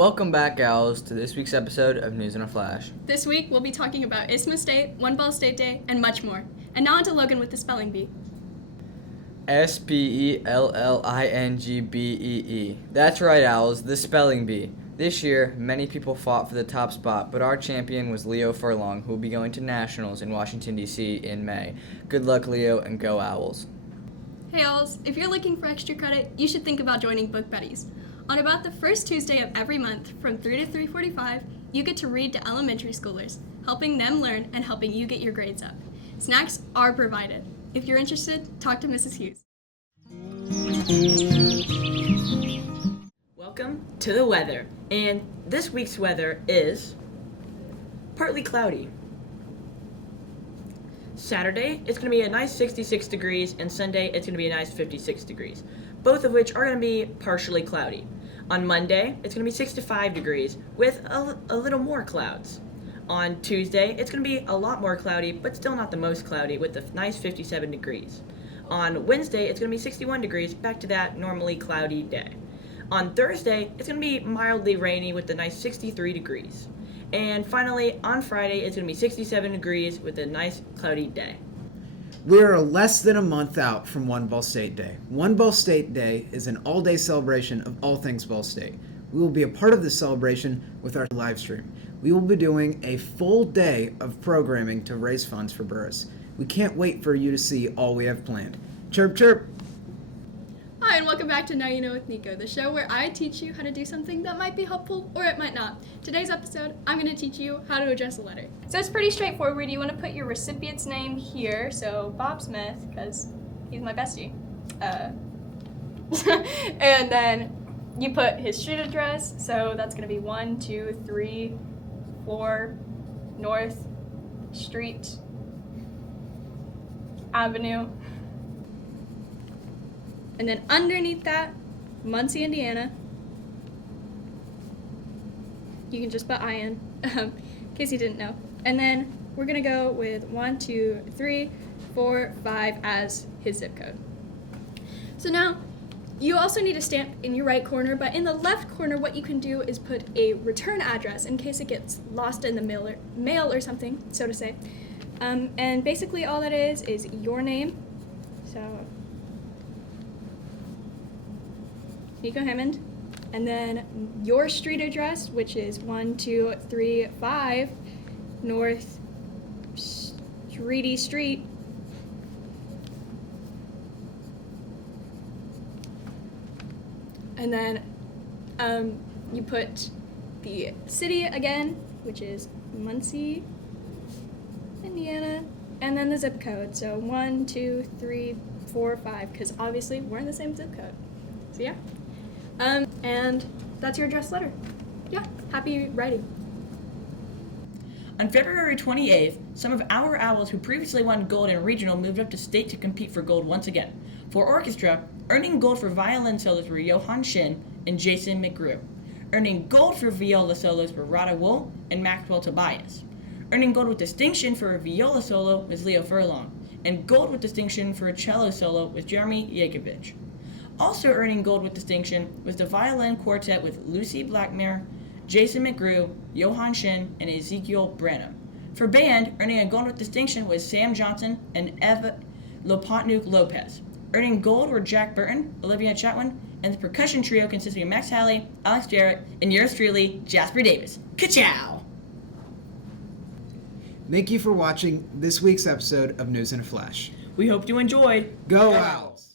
Welcome back, Owls, to this week's episode of News in a Flash. This week, we'll be talking about Isthmus State, One Ball State Day, and much more. And now on to Logan with the spelling bee. Spellingbee. That's right, Owls, the spelling bee. This year, many people fought for the top spot, but our champion was Leo Furlong, who will be going to Nationals in Washington, D.C. in May. Good luck, Leo, and go Owls. Hey, Owls, if you're looking for extra credit, you should think about joining Book Buddies. On about the first Tuesday of every month, from 3 to 3:45, you get to read to elementary schoolers, helping them learn and helping you get your grades up. Snacks are provided. If you're interested, talk to Mrs. Hughes. Welcome to the weather, and this week's weather is partly cloudy. Saturday, it's going to be a nice 66 degrees, and Sunday, it's going to be a nice 56 degrees, both of which are going to be partially cloudy. On Monday, it's going to be 65 degrees with a little more clouds. On Tuesday, it's going to be a lot more cloudy, but still not the most cloudy, with a nice 57 degrees. On Wednesday, it's going to be 61 degrees, back to that normally cloudy day. On Thursday, it's going to be mildly rainy with a nice 63 degrees. And finally, on Friday, it's going to be 67 degrees with a nice cloudy day. We are less than a month out from One Ball State Day. One Ball State Day is an all-day celebration of all things Ball State. We will be a part of this celebration with our live stream. We will be doing a full day of programming to raise funds for Burris. We can't wait for you to see all we have planned. Chirp, chirp! Hi, and welcome back to Now You Know with Nico, the show where I teach you how to do something that might be helpful or it might not. Today's episode, I'm going to teach you how to address a letter. So it's pretty straightforward. You want to put your recipient's name here, so Bob Smith, because he's my bestie. And then you put his street address, so that's going to be 123 North Street Avenue. And then underneath that, Muncie, Indiana. You can just put IN, in case you didn't know. And then we're gonna go with 1, 2, 3, 4, 5 as his zip code. So now, you also need a stamp in your right corner, but in the left corner, what you can do is put a return address in case it gets lost in the mail or something, so to say. And basically all that is your name. So Nico Hammond, and then your street address, which is 1235 North Streety Street. And then you put the city again, which is Muncie, Indiana, and then the zip code. So 1, 2, 3, 4, 5, because obviously we're in the same zip code. So yeah. And that's your address letter. Yeah, happy writing. On February 28th, some of our Owls who previously won gold in regional moved up to state to compete for gold once again. For orchestra, earning gold for violin solos were Johan Shin and Jason McGrew. Earning gold for viola solos were Rada Wool and Maxwell Tobias. Earning gold with distinction for a viola solo was Leo Furlong, and gold with distinction for a cello solo was Jeremy Yakovich. Also earning gold with distinction was the violin quartet with Lucy Blackmere, Jason McGrew, Johan Shin, and Ezekiel Branham. For band, earning a gold with distinction was Sam Johnson and Eva Lopatnuk Lopez. Earning gold were Jack Burton, Olivia Chatwin, and the percussion trio consisting of Max Halley, Alex Jarrett, and yours truly, Jasper Davis. Ka-chow! Thank you for watching this week's episode of News in a Flash. We hope you enjoy. Go Owls!